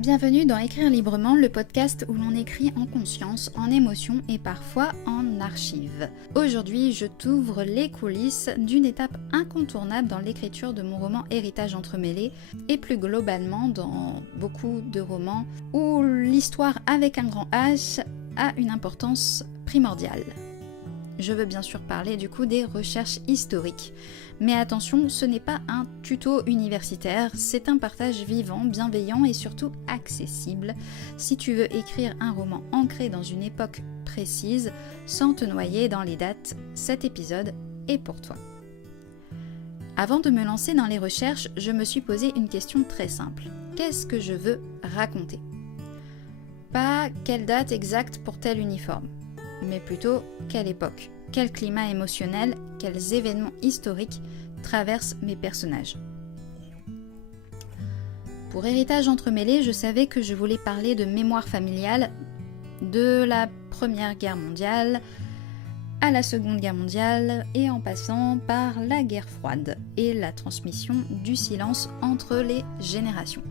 Bienvenue dans Écrire librement, le podcast où l'on écrit en conscience, en émotion et parfois en archive. Aujourd'hui, je t'ouvre les coulisses d'une étape incontournable dans l'écriture de mon roman Héritage entremêlé et plus globalement dans beaucoup de romans où l'histoire avec un grand H a une importance primordiale. Je veux bien sûr parler du coup des recherches historiques. Mais attention, ce n'est pas un tuto universitaire, c'est un partage vivant, bienveillant et surtout accessible si tu veux écrire un roman ancré dans une époque précise sans te noyer dans les dates. Cet épisode est pour toi. Avant de me lancer dans les recherches, je me suis posé une question très simple. Qu'est-ce que je veux raconter ? Pas quelle date exacte pour tel uniforme, mais plutôt quelle époque, quel climat émotionnel, quels événements historiques traversent mes personnages. Pour Héritage entremêlé, je savais que je voulais parler de mémoire familiale de la Première Guerre mondiale à la Seconde Guerre mondiale et en passant par la guerre froide et la transmission du silence entre les générations.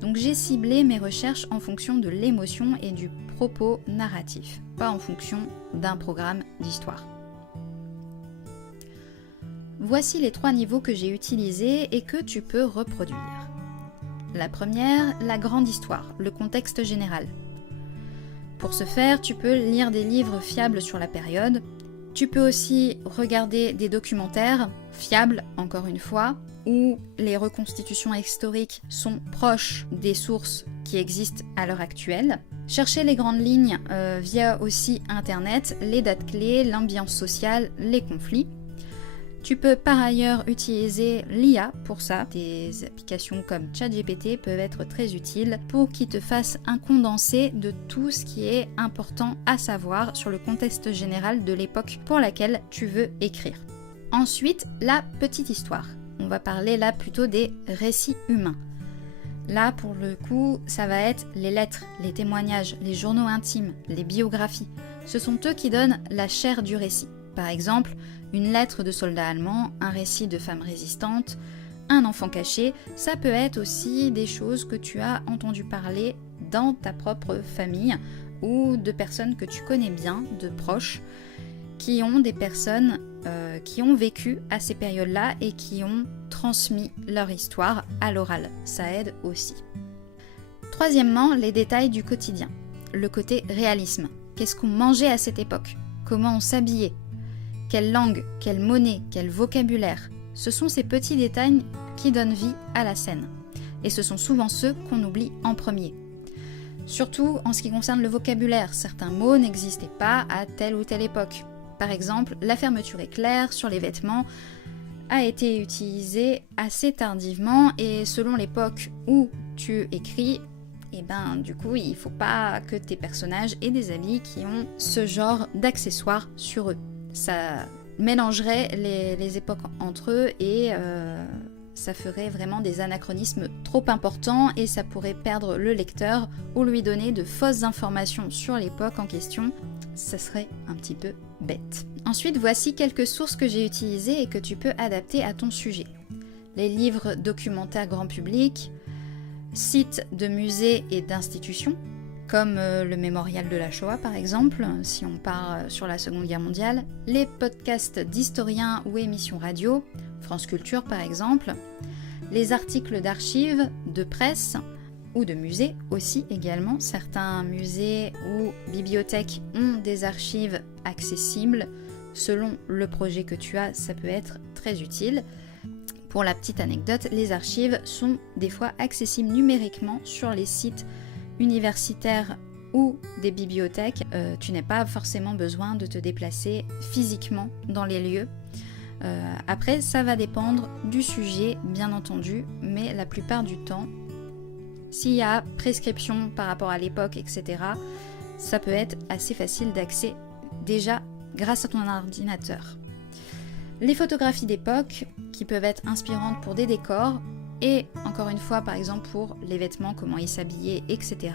Donc j'ai ciblé mes recherches en fonction de l'émotion et du propos narratif, pas en fonction d'un programme d'histoire. Voici les 3 niveaux que j'ai utilisés et que tu peux reproduire. La première, la grande histoire, le contexte général. Pour ce faire, tu peux lire des livres fiables sur la période. Tu peux aussi regarder des documentaires fiables, encore une fois, où les reconstitutions historiques sont proches des sources qui existent à l'heure actuelle. Chercher les grandes lignes via aussi Internet, les dates clés, l'ambiance sociale, les conflits. Tu peux par ailleurs utiliser l'IA pour ça. Des applications comme ChatGPT peuvent être très utiles pour qu'ils te fassent un condensé de tout ce qui est important à savoir sur le contexte général de l'époque pour laquelle tu veux écrire. Ensuite, la petite histoire. On va parler là plutôt des récits humains. Là, pour le coup, ça va être les lettres, les témoignages, les journaux intimes, les biographies. Ce sont eux qui donnent la chair du récit. Par exemple, une lettre de soldat allemand, un récit de femme résistante, un enfant caché, ça peut être aussi des choses que tu as entendu parler dans ta propre famille ou de personnes que tu connais bien, de proches, qui ont des personnes qui ont vécu à ces périodes-là et qui ont transmis leur histoire à l'oral. Ça aide aussi. Troisièmement, les détails du quotidien. Le côté réalisme. Qu'est-ce qu'on mangeait à cette époque ? Comment on s'habillait ? Quelle langue, quelle monnaie, quel vocabulaire ? Ce sont ces petits détails qui donnent vie à la scène. Et ce sont souvent ceux qu'on oublie en premier. Surtout en ce qui concerne le vocabulaire, certains mots n'existaient pas à telle ou telle époque. Par exemple, la fermeture éclair sur les vêtements a été utilisée assez tardivement et selon l'époque où tu écris, du coup, il ne faut pas que tes personnages aient des habits qui ont ce genre d'accessoires sur eux. Ça mélangerait les époques entre eux et ça ferait vraiment des anachronismes trop importants et ça pourrait perdre le lecteur ou lui donner de fausses informations sur l'époque en question. Ça serait un petit peu bête. Ensuite, voici quelques sources que j'ai utilisées et que tu peux adapter à ton sujet. Les livres documentaires grand public, sites de musées et d'institutions, comme le mémorial de la Shoah par exemple, si on part sur la Seconde Guerre mondiale, les podcasts d'historiens ou émissions radio, France Culture par exemple, les articles d'archives, de presse ou de musées aussi également. Certains musées ou bibliothèques ont des archives accessibles. Selon le projet que tu as, ça peut être très utile. Pour la petite anecdote, les archives sont des fois accessibles numériquement sur les sites universitaires ou des bibliothèques. Tu n'as pas forcément besoin de te déplacer physiquement dans les lieux. Après, ça va dépendre du sujet, bien entendu, mais la plupart du temps, s'il y a prescription par rapport à l'époque, etc., ça peut être assez facile d'accès déjà grâce à ton ordinateur. Les photographies d'époque qui peuvent être inspirantes pour des décors et encore une fois par exemple pour les vêtements, comment ils s'habillaient, etc.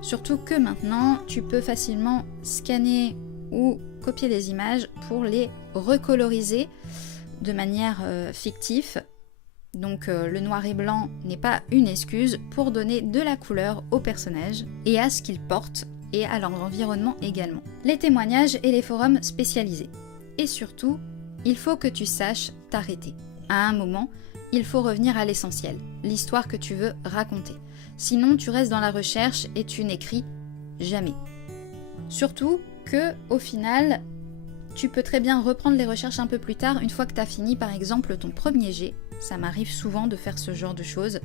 Surtout que maintenant tu peux facilement scanner ou copier des images pour les recoloriser de manière fictive Donc le noir et blanc n'est pas une excuse pour donner de la couleur aux personnages et à ce qu'ils portent et à leur environnement également. Les témoignages et les forums spécialisés. Et surtout, il faut que tu saches t'arrêter. À un moment, il faut revenir à l'essentiel, l'histoire que tu veux raconter. Sinon, tu restes dans la recherche et tu n'écris jamais. Surtout que, au final, tu peux très bien reprendre les recherches un peu plus tard, une fois que tu as fini par exemple ton premier jet. Ça m'arrive souvent de faire ce genre de choses.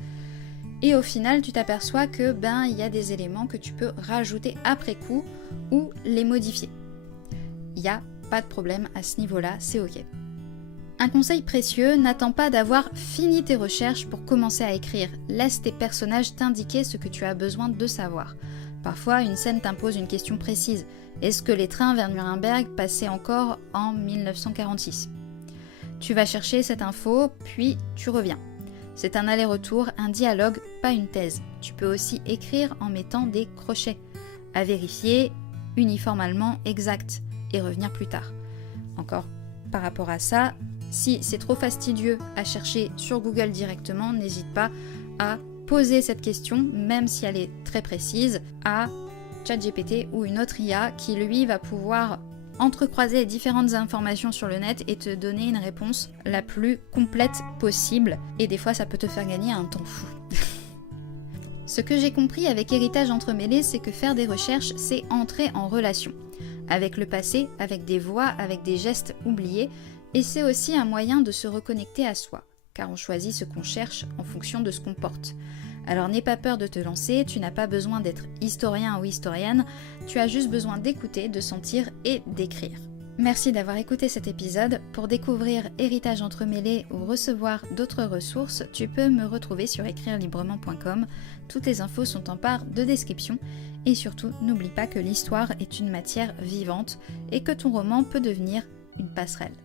Et au final, tu t'aperçois que il y a des éléments que tu peux rajouter après coup ou les modifier. Il n'y a pas de problème à ce niveau-là, c'est ok. Un conseil précieux, n'attends pas d'avoir fini tes recherches pour commencer à écrire. Laisse tes personnages t'indiquer ce que tu as besoin de savoir. Parfois, une scène t'impose une question précise. Est-ce que les trains vers Nuremberg passaient encore en 1946 ? Tu vas chercher cette info, puis tu reviens. C'est un aller-retour, un dialogue, pas une thèse. Tu peux aussi écrire en mettant des crochets, à vérifier, uniformément exact, et revenir plus tard. Encore par rapport à ça, si c'est trop fastidieux à chercher sur Google directement, n'hésite pas à poser cette question, même si elle est très précise, à ChatGPT ou une autre IA qui lui va pouvoir entrecroiser différentes informations sur le net et te donner une réponse la plus complète possible. Et des fois, ça peut te faire gagner un temps fou. Ce que j'ai compris avec Héritage Entremêlé, c'est que faire des recherches, c'est entrer en relation avec le passé, avec des voix, avec des gestes oubliés, et c'est aussi un moyen de se reconnecter à soi, car on choisit ce qu'on cherche en fonction de ce qu'on porte. Alors n'aie pas peur de te lancer, tu n'as pas besoin d'être historien ou historienne, tu as juste besoin d'écouter, de sentir et d'écrire. Merci d'avoir écouté cet épisode. Pour découvrir Héritage Entremêlé ou recevoir d'autres ressources, tu peux me retrouver sur écrirelibrement.com. Toutes les infos sont en barre de description. Et surtout, n'oublie pas que l'histoire est une matière vivante et que ton roman peut devenir une passerelle.